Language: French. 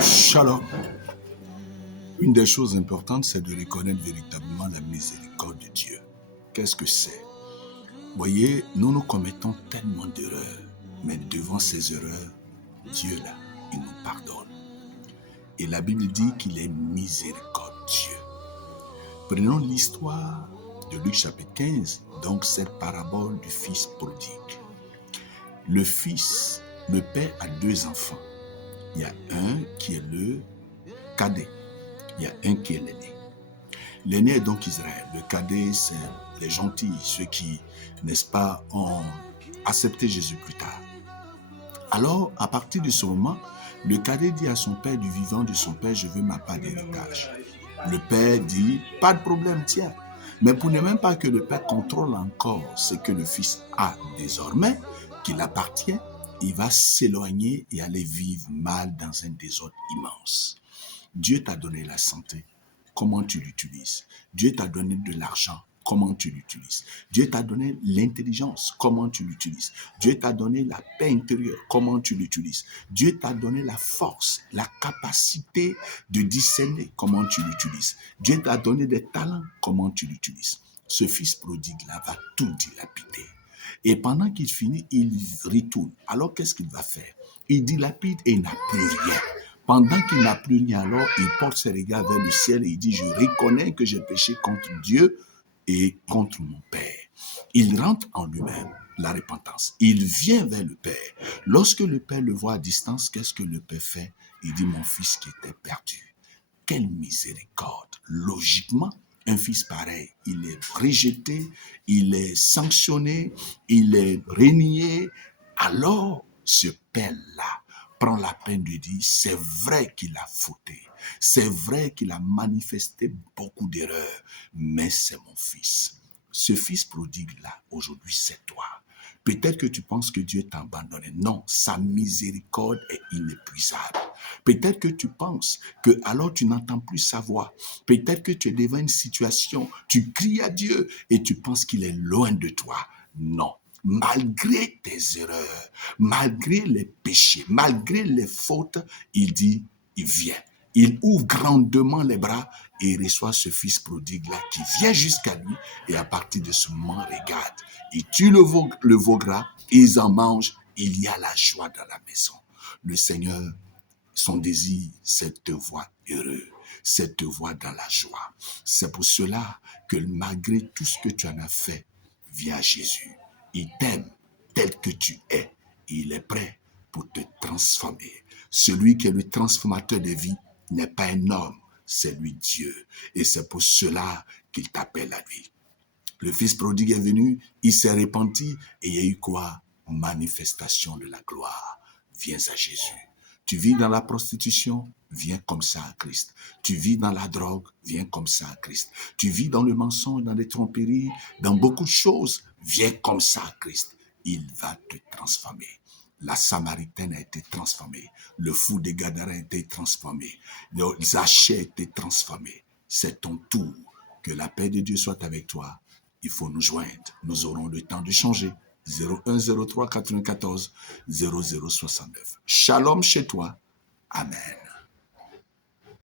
Shalom. Une des choses importantes, c'est de reconnaître véritablement la miséricorde de Dieu. Qu'est-ce que c'est? Voyez, nous commettons tellement d'erreurs, mais devant ces erreurs, Dieu là, il nous pardonne. Et la Bible dit qu'il est miséricordieux. Prenons l'histoire de Luc chapitre 15, donc cette parabole du fils prodigue. Le père a deux enfants. Il y a un qui est le cadet. Il y a un qui est l'aîné. L'aîné est donc Israël. Le cadet, c'est les gentils, ceux qui, n'est-ce pas, ont accepté Jésus plus tard. Alors, à partir de ce moment, le cadet dit à son père du vivant de son père, je veux ma part d'héritage. Le père dit, pas de problème, tiens. Mais pour ne même pas que le père contrôle encore ce que le fils a désormais, qu'il appartient, il va s'éloigner et aller vivre mal dans un désordre immense. Dieu t'a donné la santé, comment tu l'utilises? Dieu t'a donné de l'argent, comment tu l'utilises? Dieu t'a donné l'intelligence, comment tu l'utilises? Dieu t'a donné la paix intérieure, comment tu l'utilises? Dieu t'a donné la force, la capacité de discerner, comment tu l'utilises? Dieu t'a donné des talents, comment tu l'utilises? Ce fils prodigue-là va tout dilapider. Et pendant qu'il finit, il retourne. Alors qu'est-ce qu'il va faire? Il dilapide et il n'a plus rien. Pendant qu'il n'a plus rien, alors il porte ses regards vers le ciel et il dit, je reconnais que j'ai péché contre Dieu et contre mon Père. Il rentre en lui-même la repentance. Il vient vers le Père. Lorsque le Père le voit à distance, qu'est-ce que le Père fait? Il dit, mon fils qui était perdu. Quelle miséricorde! Logiquement, un fils pareil, il est rejeté, il est sanctionné, il est renié. Alors, ce Père-là prend la peine de dire, c'est vrai qu'il a fauté, c'est vrai qu'il a manifesté beaucoup d'erreurs, mais c'est mon fils. Ce fils prodigue-là, aujourd'hui, c'est toi. Peut-être que tu penses que Dieu t'a abandonné. Non, sa miséricorde est inépuisable. Peut-être que tu penses que alors tu n'entends plus sa voix. Peut-être que tu es devant une situation, tu cries à Dieu et tu penses qu'il est loin de toi. Non. Malgré tes erreurs, malgré les péchés, malgré les fautes, il dit, il vient. Il ouvre grandement les bras et il reçoit ce fils prodigue-là qui vient jusqu'à lui. Et à partir de ce moment, regarde, il tue le veau gras, ils en mangent, il y a la joie dans la maison. Le Seigneur, son désir, c'est de te voir heureux, c'est de te voir dans la joie. C'est pour cela que malgré tout ce que tu en as fait, viens à Jésus. Il t'aime tel que tu es. Il est prêt pour te transformer. Celui qui est le transformateur des vies n'est pas un homme, c'est lui Dieu. Et c'est pour cela qu'il t'appelle à lui. Le fils prodigue est venu, il s'est repenti et il y a eu quoi? Manifestation de la gloire. Viens à Jésus. Tu vis dans la prostitution, viens comme ça à Christ. Tu vis dans la drogue, viens comme ça à Christ. Tu vis dans le mensonge, dans les tromperies, dans beaucoup de choses, viens comme ça à Christ. Il va te transformer. La Samaritaine a été transformée. Le fou des Gadarins a été transformé. Le Zachée a été transformé. C'est ton tour. Que la paix de Dieu soit avec toi. Il faut nous joindre. Nous aurons le temps de changer. 01 03 94 00 69. Shalom chez toi. Amen.